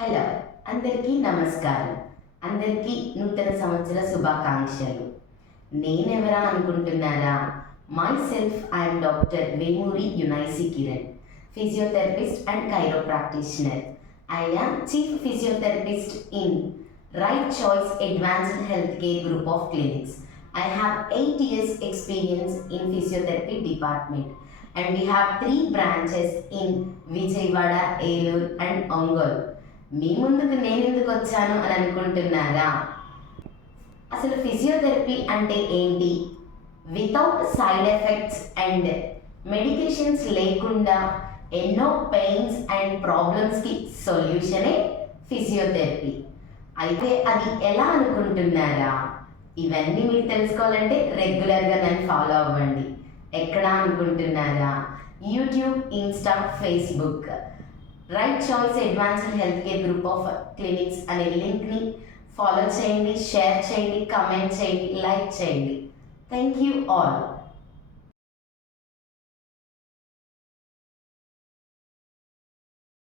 Hello, అందరికీ నమస్కారం. అందరికీ నూతన సంవత్సర శుభాకాంక్షలు. నేనెవరా అనుకుంటున్నారా? Myself I'm doctor Vemuri యునైసి Kiran, physiotherapist and chiropractitioner. I am Chief Physiotherapist in Right Choice Advanced Healthcare Group of Clinics. I have 8 years experience in physiotherapy department and we have 3 branches in Vijayawada, Elur and Ongole. మీ ముందుకు నేను ఎందుకు వచ్చాను అని అనుకుంటున్నారా? అసలు physiotherapy అంటే ఏంటి? Without side effects and medications లేకుండా ఎన్నో పెయిన్స్ అండ్ ప్రాబ్లమ్స్కి సొల్యూషనే ఫిజియోథెరపీ. అయితే అది ఎలా అనుకుంటున్నారా? ఇవన్నీ మీరు తెలుసుకోవాలంటే రెగ్యులర్గా నన్ను ఫాలో అవ్వండి. ఎక్కడ అనుకుంటున్నారా? YouTube, Insta, Facebook. Right choice advanced health care group of clinics అనే లింక్ని ఫాలో చేయండి, షేర్ చేయండి, కమెంట్ చేయండి, లైక్ చేయండి. Thank you all.